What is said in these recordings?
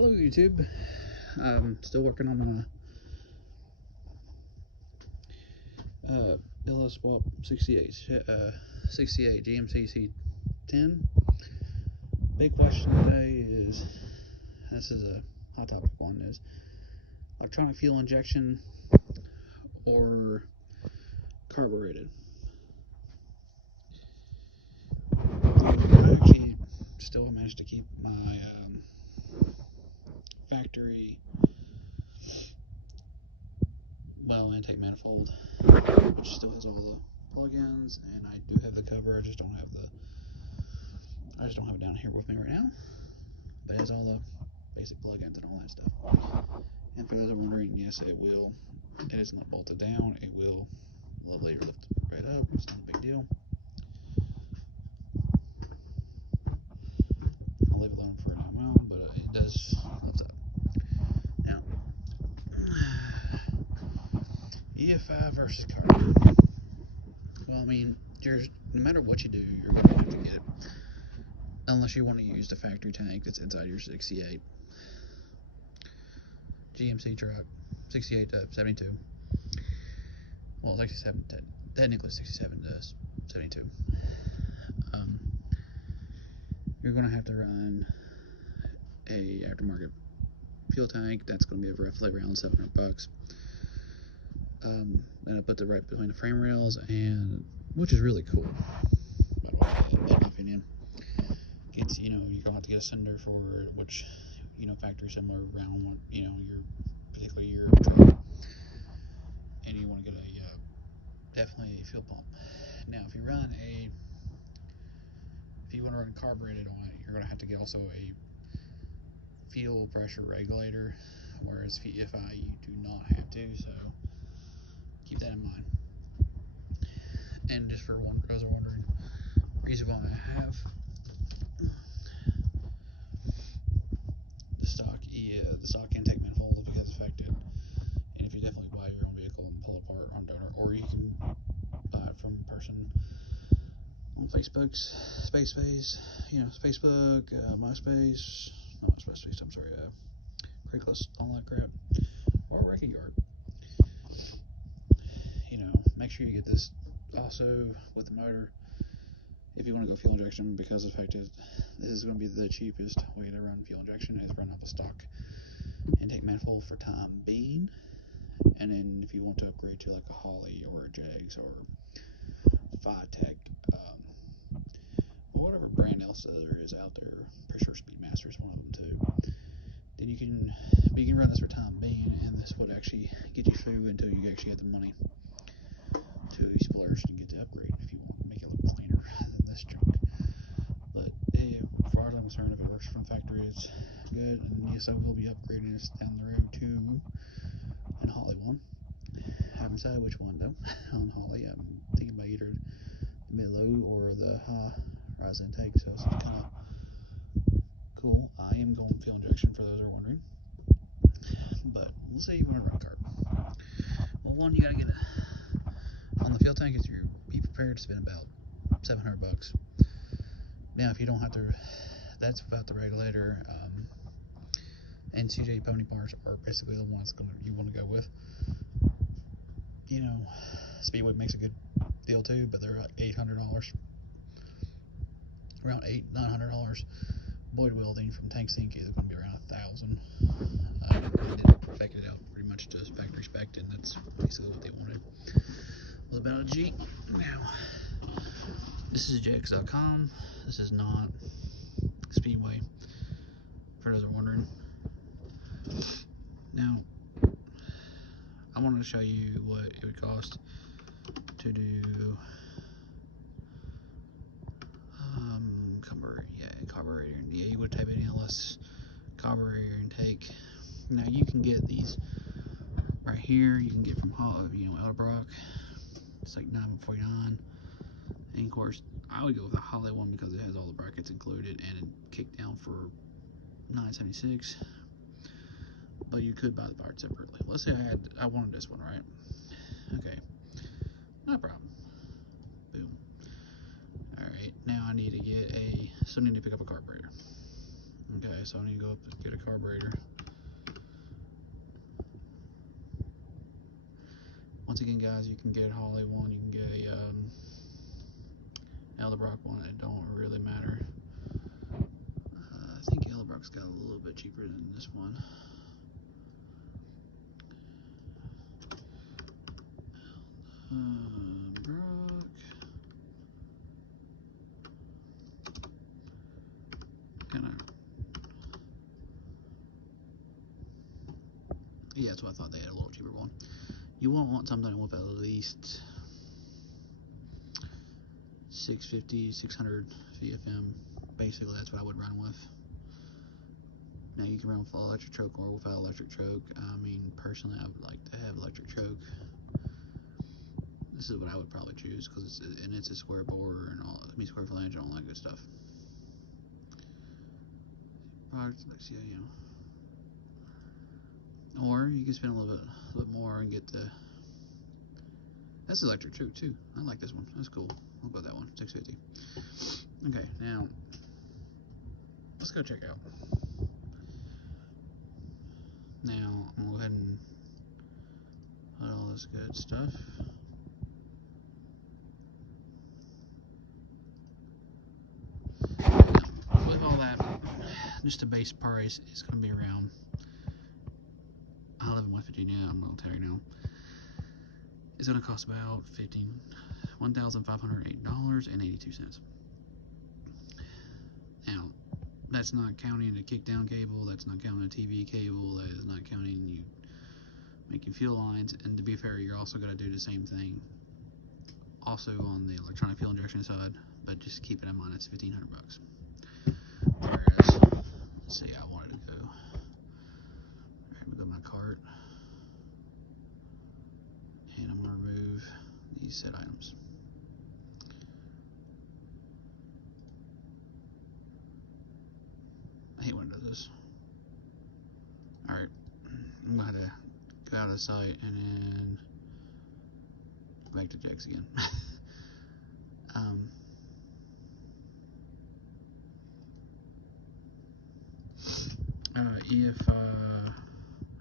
Hello YouTube. I'm still working on my LS Swap 68 GMC C10. Big question today is, this is a hot topic one, is electronic fuel injection or carbureted. I actually still managed to keep my factory intake manifold, which still has all the plugins, and I do have the cover. I just don't have it down here with me right now, but it has all the basic plugins and all that stuff. And for those who are wondering, yes, it is not bolted down. It will later lift right up. It's not a big deal. I'll leave it alone for a while, but it does lift up. Now, EFI versus carb. Well, I mean, no matter what you do, you're going to have to get it. Unless you want to use the factory tank that's inside your 68 GMC truck, 68 to 72. Well, 67, technically 67 to 72. You're going to have to run a aftermarket fuel tank. That's going to be roughly around $700. And I put it right between the frame rails, and which is really cool, by the way, in my opinion. It's, you're going to have to get a cylinder for it, which, factory similar around, your particular year of truck. And you want to get definitely a fuel pump. Now, if you want to run carbureted on it, you're going to have to get also a fuel pressure regulator, whereas EFI you do not have to, so keep that in mind. And just for those who are wondering, the reason why I have the stock intake manifold is because of the fact that, and if you definitely buy your own vehicle and pull it apart on donor, or you can buy it from a person on Facebook's Facebook, MySpace, not MySpace, I'm sorry, Craigslist, all that crap, or Wrecking Yard. Make sure you get this also with the motor if you want to go fuel injection, because of the fact that this is going to be the cheapest way to run fuel injection is run off a stock intake manifold for time being. And then if you want to upgrade to like a Holly or a Jags or Tech, or whatever brand else there is out there, pretty sure Speedmaster is one of them too, then you can run this for time being, and this would actually get you through until you actually get the money to splurge and get the upgrade if you want to make it look cleaner than this junk. But as far as I'm concerned, if it works from factory, it's good. And yes, I will be upgrading this down the road to an Holly one. I haven't decided which one though on Holly. I'm thinking about either the mid-low or the high rise intake, so it's kind of cool. I am going fuel injection for those who are wondering, but we'll see when I run carb. Well, one, you gotta get on the fuel tank is be prepared to spend about $700. Now, if you don't have to, that's without the regulator. And CJ pony parts are basically the ones you want to go with. Speedway makes a good deal too, but they're like $800, around $900. Boyd Welding from Tank Sync is going to be around $1,000. They did perfect it out pretty much to factory spec, and that's basically what they wanted. Well, about a G. Now, this is JX.com. This is not Speedway, for those who are wondering. Now, I wanted to show you what it would cost to do carburetor. Yeah, you would type in LS carburetor intake. Now, you can get these right here. You can get from Elderbrock. It's like $9.49. And of course, I would go with the Holly one because it has all the brackets included, and it kicked down for $9.76. But you could buy the parts separately. Let's say I wanted this one, right? Okay, no problem. Boom. All right, now I need to pick up a carburetor. Okay, so I need to go up and get a carburetor. Once again, guys, you can get a Holley one, you can get a Edelbrock one. It don't really matter. I think Edelbrock's got a little bit cheaper than this one. Brock. Yeah, that's what I thought. They had a little cheaper one. You won't want something with at least 650, 600 VFM. Basically, that's what I would run with. Now, you can run with electric choke or without electric choke. I mean, personally, I would like to have electric choke. This is what I would probably choose because it's a square bore and all. I mean, square flange and all that good stuff. Let's see, or you can spend a little bit more and get the. That's electric choke too. I like this one. That's cool. I'll go that one. 650. Okay, now let's go check out. Now I'm gonna go ahead and put all this good stuff. Now, with all that, just the base price is gonna be around. I live in West Virginia. I'm gonna tell you now. It's gonna cost about $1,508.82. Now, that's not counting a kickdown cable, that's not counting a TV cable, that is not counting you making fuel lines, and to be fair, you're also going to do the same thing also on the electronic fuel injection side, but just keep it in mind it's $1,500. Whereas, let's see, I wanted to go. Alright, we go to my cart, and I'm going to remove these set items. I hate when it does this. Alright, I'm going to have to go out of the site and then go back to Jack's again.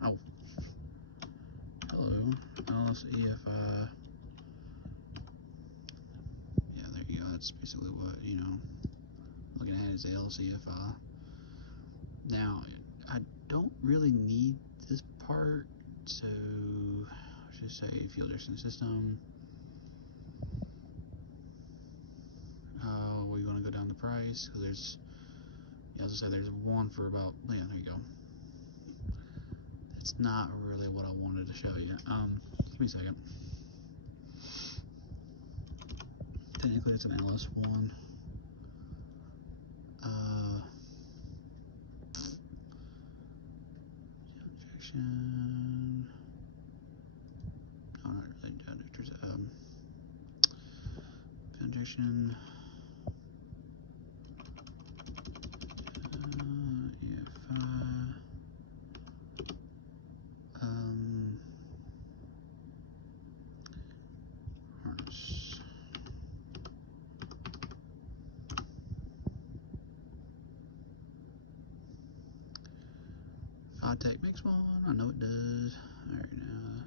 Oh, hello, else if, yeah, there you go, that's basically what, looking at is the LCFI. Now, I don't really need this part, so I should say fuel injection system. We're going to go down the price, because there's, yeah, as I said, there's one for about, yeah, there you go. It's not really what I wanted to show you. Give me a second. Technically, it's an LS1. Injection. Oh, not really injectors. Injection. Harness. Tech makes one. I know it does. Alright, now.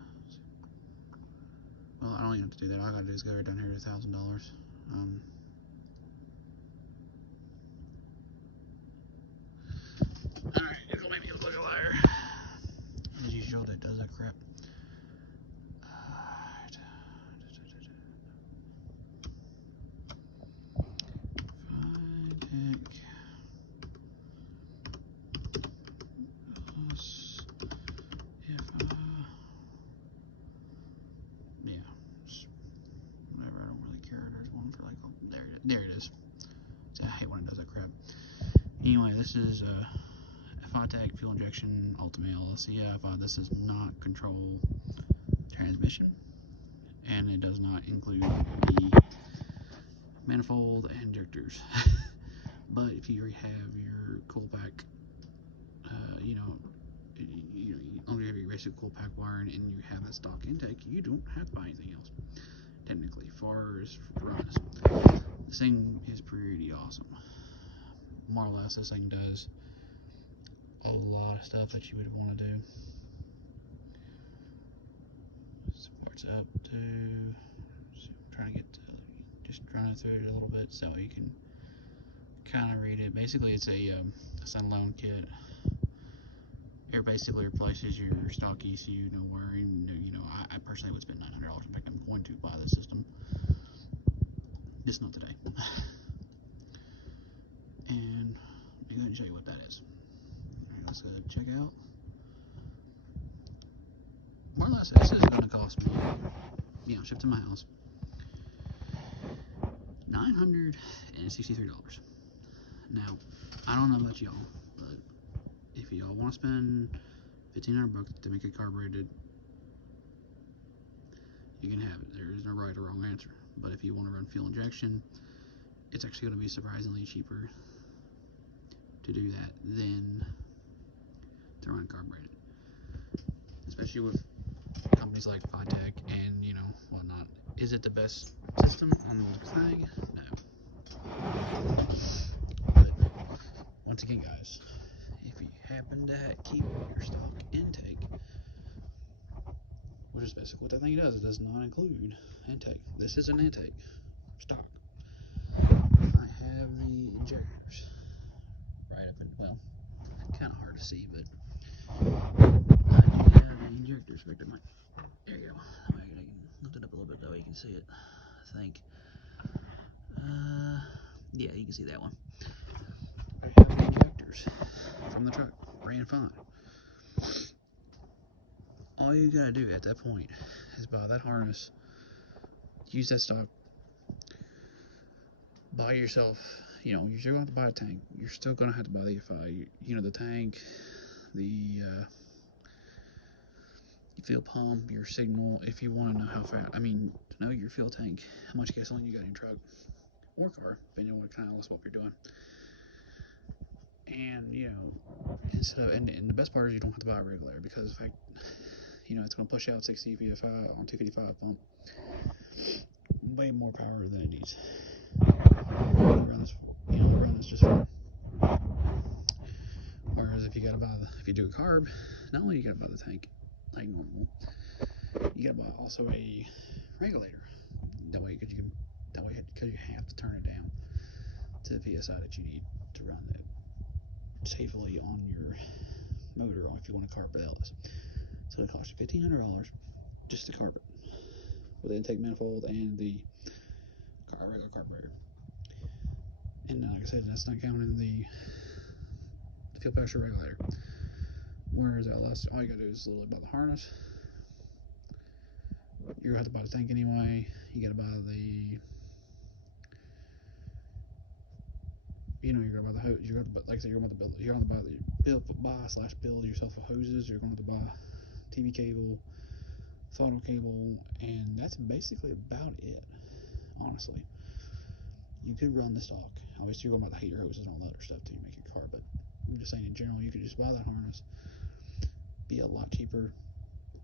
Well, I don't even have to do that. All I gotta do is go right down here to $1,000. Alright, it's gonna make me look like a liar. As usual, that does that crap. There it is. I hate when it does that crap. Anyway, this is FI-Tech Fuel Injection Ultimate LCF. This does not control transmission, and it does not include the manifold and injectors. But if you have your coil pack, you only have your basic coil pack wiring and you have a stock intake, you don't have to buy anything else. Technically, far as runs. This thing is pretty awesome. More or less, this thing does lot of stuff that you would want to do. Supports up to, so I'm trying to get to, just running through it a little bit so you can kind of read it. Basically, it's a standalone kit. It basically replaces your stock ECU, no wiring. I personally would spend $900. In fact, I'm going to buy this system. Just not today. And I'm going to show you what that is. Alright, let's go check out. More or less, this is going to cost me, shipped to my house, $963. Now, I don't know about y'all, but if y'all want to spend $1,500 to make it carbureted, you can have it. There is no right or wrong answer. But if you want to run fuel injection, it's actually going to be surprisingly cheaper to do that than to run carbureted. Especially with companies like Vitec and, whatnot. Is it the best system on the thing? No. But once again, guys, if you happen to keep your stock intake, which is basically what that thing does, it does not include intake. This is an intake stock. I have the injectors right up in, well, kind of hard to see, but I do have the injectors. There you go. I can lift it up a little bit that way you can see it, I think. Yeah, you can see that one. I have the injectors from the truck, ran fine. All you gotta do at that point is buy that harness, use that stock, buy yourself, you're still gonna have to buy a tank, you're still gonna have to buy the EFI, the tank, the fuel pump, your signal, if you want to know how fast, to know your fuel tank, how much gasoline you got in your truck or car, depending on what kind of swap you're doing. And instead of, and the best part is you don't have to buy a regulator, because in fact, it's going to push out 60 psi on 255 pump, way more power than it needs. Run this just fine. Whereas if you do a carb, not only you gotta buy the tank like normal, you gotta buy also a regulator. That way, because you have to turn it down to the psi that you need to run it safely on your motor, or if you want to carb it. So it costs you $1,500 just to carb it with the intake manifold and the regular carburetor. And like I said, that's not counting the fuel pressure regulator. Whereas LS, all you gotta do is literally buy the harness. You're gonna have to buy the tank anyway. You gotta buy the, you're gonna buy the hose. You're gonna, like I said, you're gonna have to build yourself a hoses. You're going to buy TV cable, throttle cable, and that's basically about it. Honestly, you could run the stock. Obviously, you're going to buy the heater hoses and all that other stuff to make your car, but I'm just saying in general, you could just buy that harness, be a lot cheaper,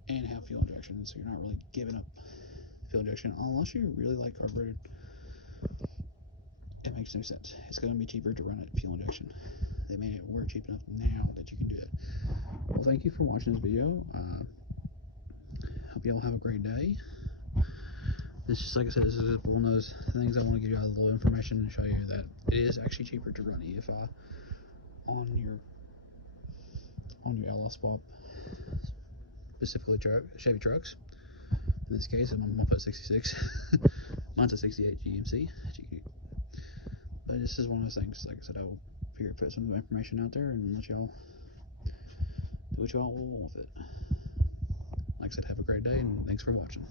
and have fuel injection, so you're not really giving up fuel injection unless you really like carbureted. It makes no sense. It's going to be cheaper to run it fuel injection. They made it work cheap enough now that you can do that. Well, thank you for watching this video. Hope y'all have a great day. This is, like I said, this is one of those things I want to give you a little information and show you that it is actually cheaper to run EFI on your LS swap, specifically Chevy trucks. In this case, I'm gonna put 66. Mine's a 68 GMC. But this is one of those things. Like I said, I will figure put some of the information out there and let y'all do what y'all will with it. Like I said, have a great day and thanks for watching.